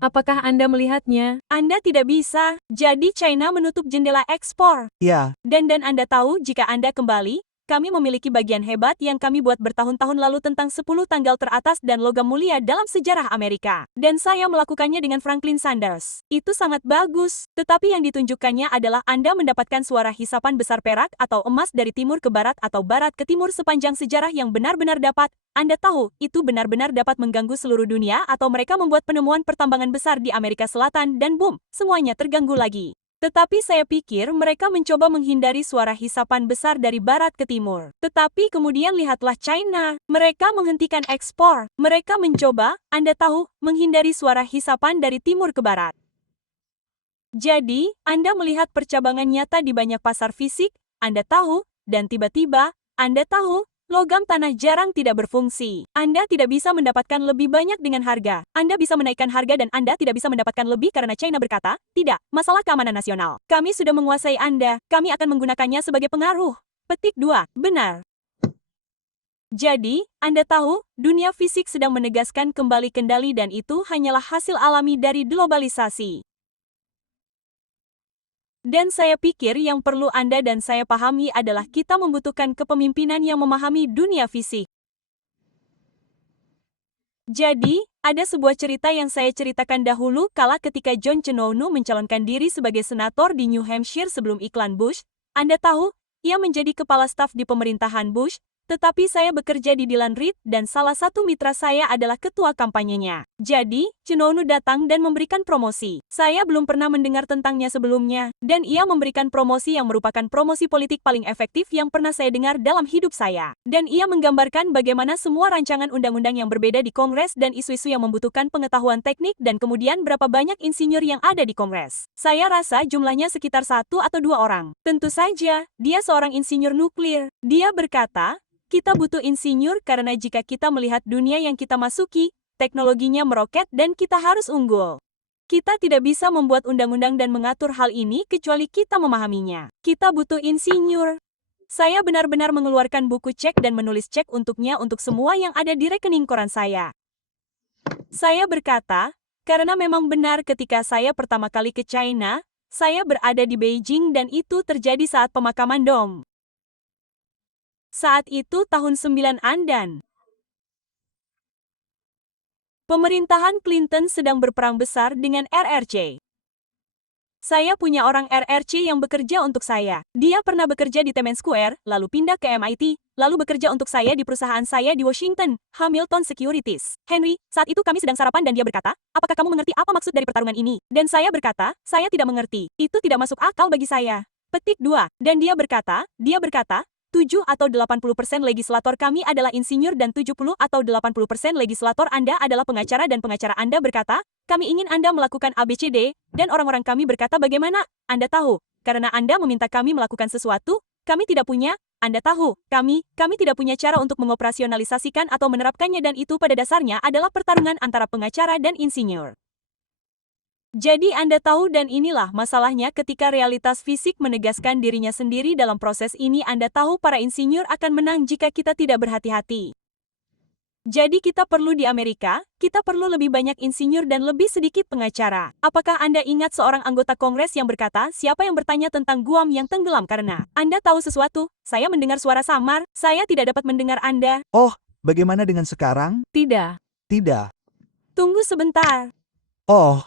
Apakah Anda melihatnya? Anda tidak bisa. Jadi China menutup jendela ekspor. Ya. Dan Anda tahu jika Anda kembali, kami memiliki bagian hebat yang kami buat bertahun-tahun lalu tentang 10 tanggal teratas dan logam mulia dalam sejarah Amerika. Dan saya melakukannya dengan Franklin Sanders. Itu sangat bagus. Tetapi yang ditunjukkannya adalah Anda mendapatkan suara hisapan besar perak atau emas dari timur ke barat atau barat ke timur sepanjang sejarah yang benar-benar dapat. Anda tahu, itu benar-benar dapat mengganggu seluruh dunia atau mereka membuat penemuan pertambangan besar di Amerika Selatan dan boom, semuanya terganggu lagi. Tetapi saya pikir mereka mencoba menghindari suara hisapan besar dari barat ke timur. Tetapi kemudian lihatlah China. Mereka menghentikan ekspor. Mereka mencoba, Anda tahu, menghindari suara hisapan dari timur ke barat. Jadi, Anda melihat percabangan nyata di banyak pasar fisik, Anda tahu, dan tiba-tiba, Anda tahu, Logam tanah jarang tidak berfungsi. Anda tidak bisa mendapatkan lebih banyak dengan harga. Anda bisa menaikkan harga dan Anda tidak bisa mendapatkan lebih karena China berkata, tidak, masalah keamanan nasional. Kami sudah menguasai Anda, kami akan menggunakannya sebagai pengaruh. Petik 2, benar. Jadi, Anda tahu, dunia fisik sedang menegaskan kembali kendali dan itu hanyalah hasil alami dari globalisasi. Dan saya pikir yang perlu Anda dan saya pahami adalah kita membutuhkan kepemimpinan yang memahami dunia fisik. Jadi, ada sebuah cerita yang saya ceritakan dahulu kala ketika John Cenono mencalonkan diri sebagai senator di New Hampshire sebelum iklan Bush. Anda tahu, ia menjadi kepala staf di pemerintahan Bush, tetapi saya bekerja di Dillon Read dan salah satu mitra saya adalah ketua kampanyenya. Jadi, Cenono datang dan memberikan promosi. Saya belum pernah mendengar tentangnya sebelumnya, dan ia memberikan promosi yang merupakan promosi politik paling efektif yang pernah saya dengar dalam hidup saya. Dan ia menggambarkan bagaimana semua rancangan undang-undang yang berbeda di Kongres dan isu-isu yang membutuhkan pengetahuan teknik dan kemudian berapa banyak insinyur yang ada di Kongres. Saya rasa jumlahnya sekitar 1 atau 2 orang. Tentu saja, dia seorang insinyur nuklir. Dia berkata, kita butuh insinyur karena jika kita melihat dunia yang kita masuki, teknologinya meroket dan kita harus unggul. Kita tidak bisa membuat undang-undang dan mengatur hal ini kecuali kita memahaminya. Kita butuh insinyur. Saya benar-benar mengeluarkan buku cek dan menulis cek untuknya untuk semua yang ada di rekening koran saya. Saya berkata, karena memang benar ketika saya pertama kali ke China, saya berada di Beijing dan itu terjadi saat pemakaman Dom. Saat itu tahun 9-an dan pemerintahan Clinton sedang berperang besar dengan RRC. Saya punya orang RRC yang bekerja untuk saya. Dia pernah bekerja di Times Square, lalu pindah ke MIT, lalu bekerja untuk saya di perusahaan saya di Washington, Hamilton Securities. Henry, saat itu kami sedang sarapan dan dia berkata, apakah kamu mengerti apa maksud dari pertarungan ini? Dan saya berkata, saya tidak mengerti. Itu tidak masuk akal bagi saya. Petik 2. Dan dia berkata, 7 atau 80% legislator kami adalah insinyur dan 70 atau 80% legislator Anda adalah pengacara dan pengacara Anda berkata, kami ingin Anda melakukan ABCD, dan orang-orang kami berkata bagaimana, Anda tahu, karena Anda meminta kami melakukan sesuatu, kami tidak punya, Anda tahu, kami tidak punya cara untuk mengoperasionalisasikan atau menerapkannya dan itu pada dasarnya adalah pertarungan antara pengacara dan insinyur. Jadi Anda tahu dan inilah masalahnya ketika realitas fisik menegaskan dirinya sendiri dalam proses ini Anda tahu para insinyur akan menang jika kita tidak berhati-hati. Jadi kita perlu di Amerika, kita perlu lebih banyak insinyur dan lebih sedikit pengacara. Apakah Anda ingat seorang anggota Kongres yang berkata, siapa yang bertanya tentang Guam yang tenggelam karena Anda tahu sesuatu, saya mendengar suara samar, saya tidak dapat mendengar Anda. Oh, bagaimana dengan sekarang? Tidak. Tidak. Tunggu sebentar. Oh,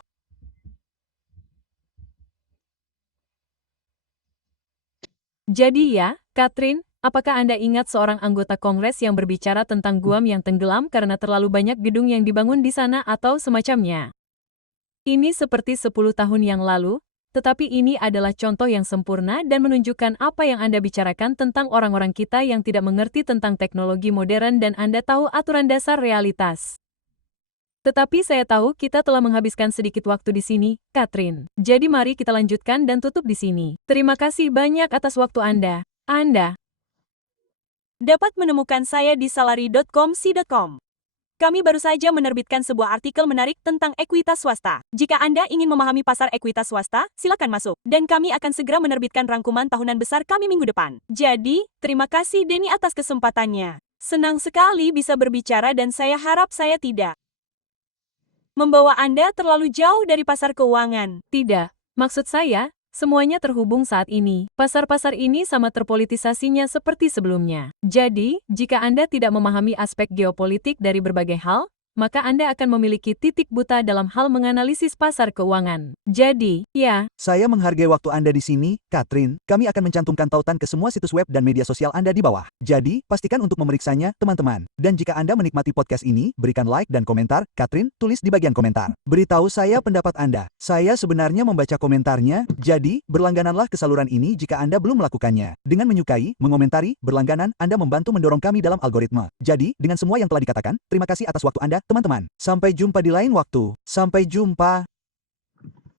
Jadi ya, Catherine, apakah Anda ingat seorang anggota Kongres yang berbicara tentang Guam yang tenggelam karena terlalu banyak gedung yang dibangun di sana atau semacamnya? Ini seperti 10 tahun yang lalu, tetapi ini adalah contoh yang sempurna dan menunjukkan apa yang Anda bicarakan tentang orang-orang kita yang tidak mengerti tentang teknologi modern dan Anda tahu aturan dasar realitas. Tetapi saya tahu kita telah menghabiskan sedikit waktu di sini, Catherine. Jadi mari kita lanjutkan dan tutup di sini. Terima kasih banyak atas waktu Anda. Anda dapat menemukan saya di salary.com/c.com. Kami baru saja menerbitkan sebuah artikel menarik tentang ekuitas swasta. Jika Anda ingin memahami pasar ekuitas swasta, silakan masuk. Dan kami akan segera menerbitkan rangkuman tahunan besar kami minggu depan. Jadi, terima kasih Denny atas kesempatannya. Senang sekali bisa berbicara dan saya harap saya tidak membawa Anda terlalu jauh dari pasar keuangan. tidak. Maksud saya, semuanya terhubung saat ini. Pasar-pasar ini sama terpolitisasinya seperti sebelumnya. Jadi, jika Anda tidak memahami aspek geopolitik dari berbagai hal, maka Anda akan memiliki titik buta dalam hal menganalisis pasar keuangan. Jadi, ya, saya menghargai waktu Anda di sini, Catherine. Kami akan mencantumkan tautan ke semua situs web dan media sosial Anda di bawah. Jadi, pastikan untuk memeriksanya, teman-teman. Dan jika Anda menikmati podcast ini, berikan like dan komentar. Catherine, tulis di bagian komentar. Beritahu saya pendapat Anda. Saya sebenarnya membaca komentarnya, jadi, berlanggananlah ke saluran ini jika Anda belum melakukannya. Dengan menyukai, mengomentari, berlangganan, Anda membantu mendorong kami dalam algoritma. Jadi, dengan semua yang telah dikatakan, terima kasih atas waktu Anda, teman-teman. Sampai jumpa di lain waktu. Sampai jumpa.